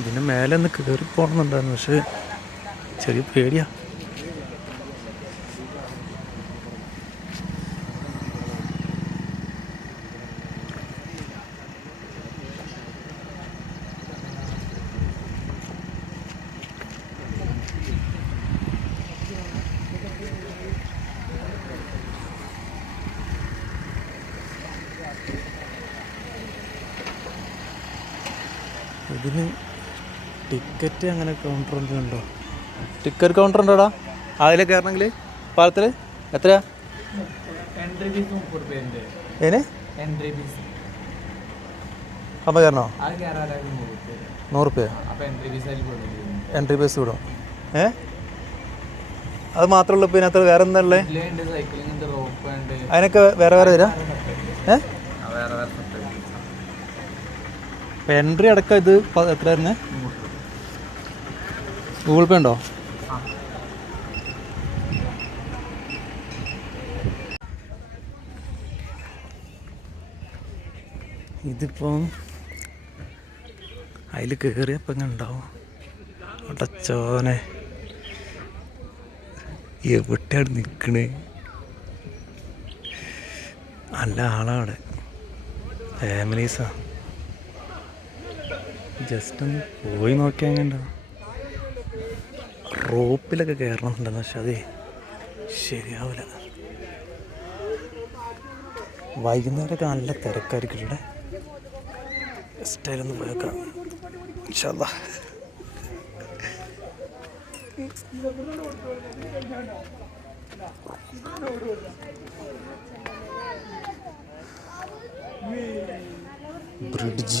ഇതിന് മേലെ ഒന്ന് കയറി പോകണമെന്നുണ്ടായിരുന്നു പക്ഷേ ചെറിയ പേടിയാ. ഇതിന് ടിക്കറ്റ് അങ്ങനെ കൗണ്ടർ ഉണ്ടോ? ടിക്കറ്റ് കൗണ്ടർ ഉണ്ടോടാ? അതിലെ കയറണമെങ്കിൽ പാലത്തിൽ എത്രയാ? എൻട്രി ഫീസ് മുപ്പത് രൂപയുണ്ട് ഏന് എൻട്രി ഫീസ് അപ്പം കയറണോ നൂറ് റുപ്യ എൻട്രി ഫീസ് വിടും. ഏ? അത് മാത്രമേ ഉള്ളൂ? പിന്നെ അത്ര വേറെ എന്താ ഉള്ളത് അതിനൊക്കെ വേറെ വേറെ തരാം ഏ? എൻട്രി അടക്കം ഇത് എത്രയായിരുന്നു ഗൂഗിൾ പേ ഉണ്ടോ? ഇതിപ്പം അതിൽ കയറിയപ്പോൾ ഇങ്ങനെ ഉണ്ടാവും. അടച്ചോനെ. എവിടെയാണ് നിൽക്കണേ? നല്ല ആളാണ്. ഫാമിലീസാ. ജസ്റ്റ് ഒന്ന് പോയി നോക്കിയാൽ എങ്ങനെ ഉണ്ടാവും റോപ്പിലൊക്കെ കയറണമെന്നുണ്ടെന്ന് പക്ഷെ അതേ ശരിയാവില്ല. വൈകുന്നേരമൊക്കെ നല്ല തിരക്കായിരിക്കും ഇവിടെ. സ്റ്റൈലൊന്ന് പോയേക്കാം ബ്രിഡ്ജ്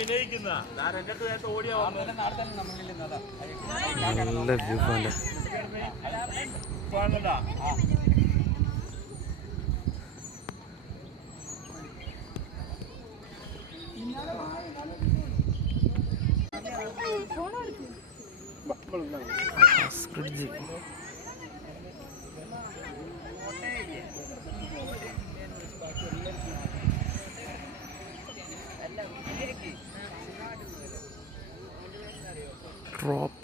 എന്തല്ലേ നല്ല view point bridge drop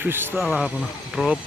fish താളാർന്ന് drop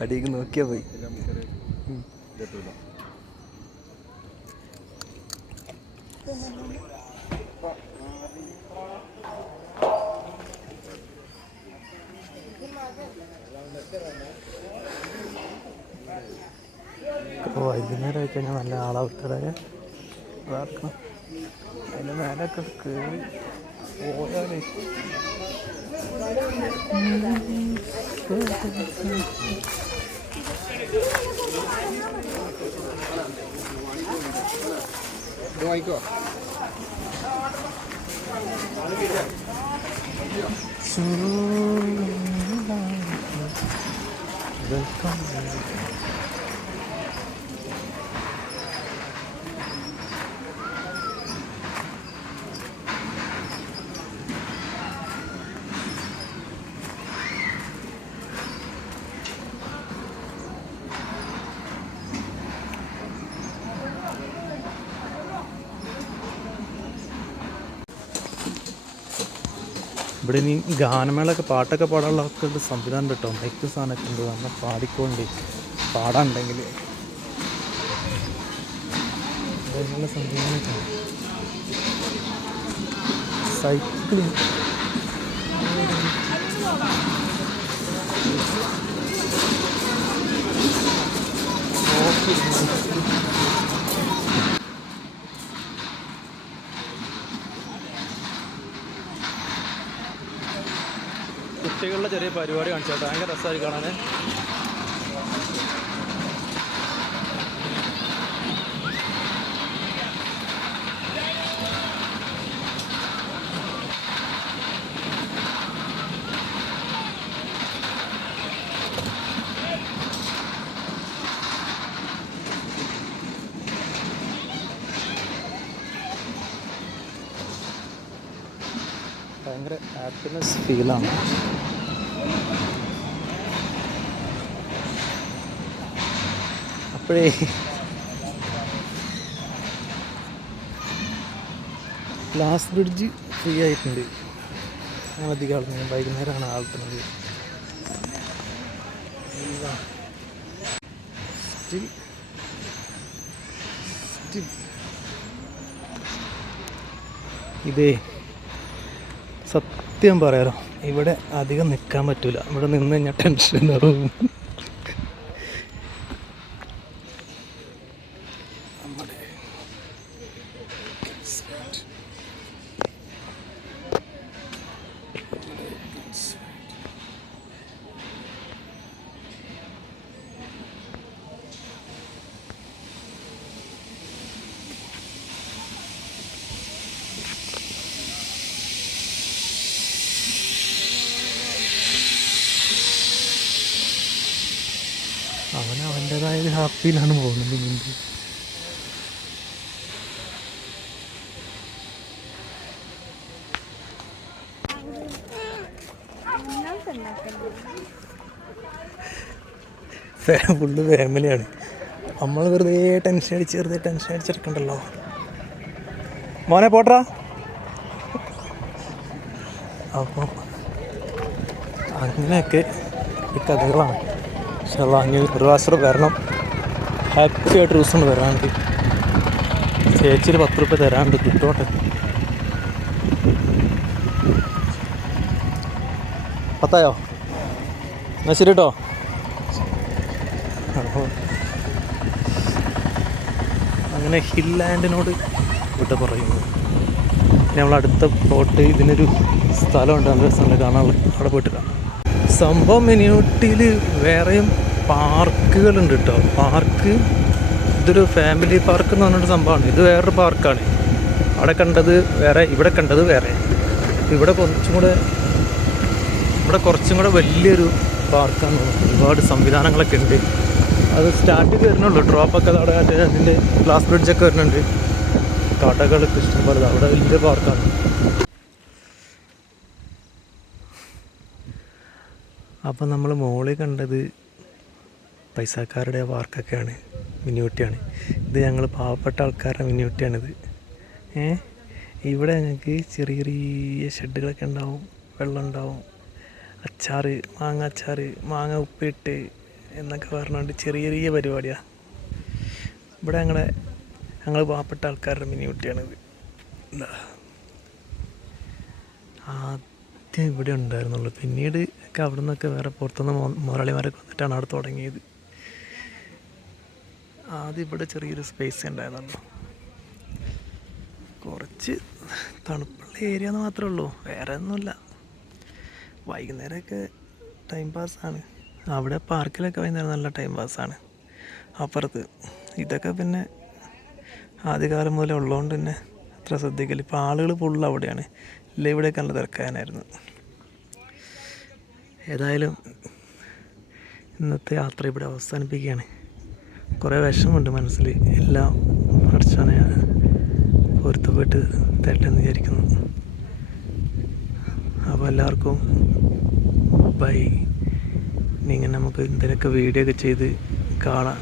അടിക്ക് നോക്കിയാ പോയി. വൈകുന്നേരം ആയി കഴിഞ്ഞാൽ നല്ല ഇതാക്കണം അതിന്റെ മേലൊക്കെ കയറി どう行く。ഇവിടെ ഇനി ഗാനമേളൊക്കെ പാട്ടൊക്കെ പാടാനുള്ള ഉണ്ട് സംവിധാനം കേട്ടോ. മൈക്ക് സാധനമൊക്കെ ഉണ്ട്. നമ്മൾ പാടിക്കൊണ്ട് പാടാണ്ടെങ്കിൽ. അതിനുള്ള സംവിധാനമൊക്കെ ഉണ്ട്. കുട്ടികളുടെ ചെറിയ പരിപാടി കാണിച്ചോട്ടെ ഭയങ്കര രസമായി കാണാൻ. ഭയങ്കര ഹാപ്പിനെസ് ഫീലാണ് അപ്പോഴേ. ഗ്ലാസ് ബ്രിഡ്ജ് ഫ്രീ ആയിട്ടുണ്ട്. അധികം ആളുകൾ വൈകുന്നേരമാണ് ആൾക്കുന്നത് സ്റ്റിൽ സ്റ്റിൽ ഇതേ സത്യം പറയാലോ. ഇവിടെ അധികം നിൽക്കാൻ പറ്റില്ല ഇവിടെ നിന്ന് കഴിഞ്ഞാൽ ടെൻഷൻ ആവും ഹാപ്പിയിലാണ് പോകുന്നത് മുമ്പ് ഫുള്ള് ഫാമിലിയാണ്. നമ്മൾ വെറുതെ ടെൻഷൻ അടിച്ച് വെറുതെ ടെൻഷൻ അടിച്ചെടുക്കണ്ടല്ലോ മോനെ പോട്ടാ അപ്പോൾ അങ്ങനെയൊക്കെ ഈ കഥകളാണ്. പക്ഷേ അങ്ങനെ ഒരു പ്രാവശ്യം വരണം. ഹാപ്പി ആയിട്ട് കൊണ്ട് വരാണ്ട് ചേച്ചിയിൽ പത്ത് റുപ്യ തരാണ്ട് കിട്ടോട്ടെ. പത്തായോ? എന്നാ ശരി കേട്ടോ അങ്ങനെ ഹിൽ ലാൻഡിനോട് വിട്ട പറയുന്നു. നമ്മൾ അടുത്ത പ്ലോട്ട് ഇതിനൊരു സ്ഥലമുണ്ട്. നല്ല സ്ഥലം കാണാനുള്ളത് അവിടെ പോയിട്ട് കാണാം. സംഭവം മിനിയൂട്ടിയിൽ വേറെയും പാർക്കുകളുണ്ട് കേട്ടോ പാർക്ക് ഇതൊരു ഫാമിലി പാർക്ക് എന്ന് പറഞ്ഞൊരു സംഭവമാണ്. ഇത് വേറൊരു പാർക്കാണ് അവിടെ കണ്ടത് വേറെ ഇവിടെ കണ്ടത് വേറെ. ഇവിടെ കുറച്ചും കൂടെ ഇവിടെ കുറച്ചും കൂടെ വലിയൊരു പാർക്കാണ്. ഒരുപാട് സംവിധാനങ്ങളൊക്കെ ഉണ്ട്. അത് സ്റ്റാർട്ട് വരുന്നുള്ളൂ ഡ്രോപ്പൊക്കെ അവിടെ അതിന്റെ ഗ്ലാസ് ബ്രിഡ്ജൊക്കെ വരുന്നുണ്ട്. കടകളൊക്കെ ഇഷ്ടംപോലെ അവിടെ വലിയ പാർക്കാണ് അപ്പം നമ്മൾ മോളിൽ കണ്ടത് പൈസക്കാരുടെ പാർക്കൊക്കെയാണ് മിനിയൂട്ടിയാണ് ഇത് ഞങ്ങൾ പാവപ്പെട്ട ആൾക്കാരുടെ മിനിയൂട്ടിയാണിത് ഏ? ഇവിടെ ഞങ്ങൾക്ക് ചെറിയ ചെറിയ ഷെഡുകളൊക്കെ ഉണ്ടാവും വെള്ളം ഉണ്ടാവും. അച്ചാർ മാങ്ങ അച്ചാർ മാങ്ങ ഉപ്പിട്ട് എന്നൊക്കെ പറഞ്ഞുകൊണ്ട് ചെറിയ ചെറിയ പരിപാടിയാണ് ഇവിടെ ഞങ്ങളുടെ ഞങ്ങൾ പാവപ്പെട്ട ആൾക്കാരുടെ മിനിയൂട്ടിയാണിത്. ആദ്യം ഇവിടെ ഉണ്ടായിരുന്നുള്ളൂ. പിന്നീട് ഒക്കെ അവിടെ നിന്നൊക്കെ വേറെ പുറത്തുനിന്ന് മുതലാളിമാരൊക്കെ വന്നിട്ടാണ് അവിടെ തുടങ്ങിയത്. ആദ്യം ഇവിടെ ചെറിയൊരു സ്പേസ് ഉണ്ടായിരുന്നുള്ളൂ. കുറച്ച് തണുപ്പുള്ള ഏരിയ എന്ന് മാത്രമേ ഉള്ളൂ. വേറെ ഒന്നുമില്ല. വൈകുന്നേരമൊക്കെ ടൈം പാസ്സാണ് അവിടെ പാർക്കിലൊക്കെ വൈകുന്നേരം നല്ല ടൈം പാസ്സാണ് അപ്പുറത്ത് ഇതൊക്കെ പിന്നെ ആദ്യകാലം മുതലേ ഉള്ളതുകൊണ്ട് തന്നെ അത്ര ശ്രദ്ധിക്കില്ല ഇപ്പോൾ ആളുകൾ ഫുള്ള് അവിടെയാണ്. ഇല്ല ഇവിടെയൊക്കെ നല്ല തിരക്കാനായിരുന്നു. ഏതായാലും ഇന്നത്തെ യാത്ര ഇവിടെ അവസാനിപ്പിക്കുകയാണ്. കുറേ വിഷമമുണ്ട് മനസ്സിൽ. എല്ലാം അടച്ചാണ് പൊരുത്തപ്പെട്ട് തരട്ടെന്ന് വിചാരിക്കുന്നു. അപ്പോൾ എല്ലാവർക്കും ബൈ ഇനി ഇങ്ങനെ നമുക്ക് എന്തെങ്കിലുമൊക്കെ വീഡിയോ ഒക്കെ ചെയ്ത് കാണാം.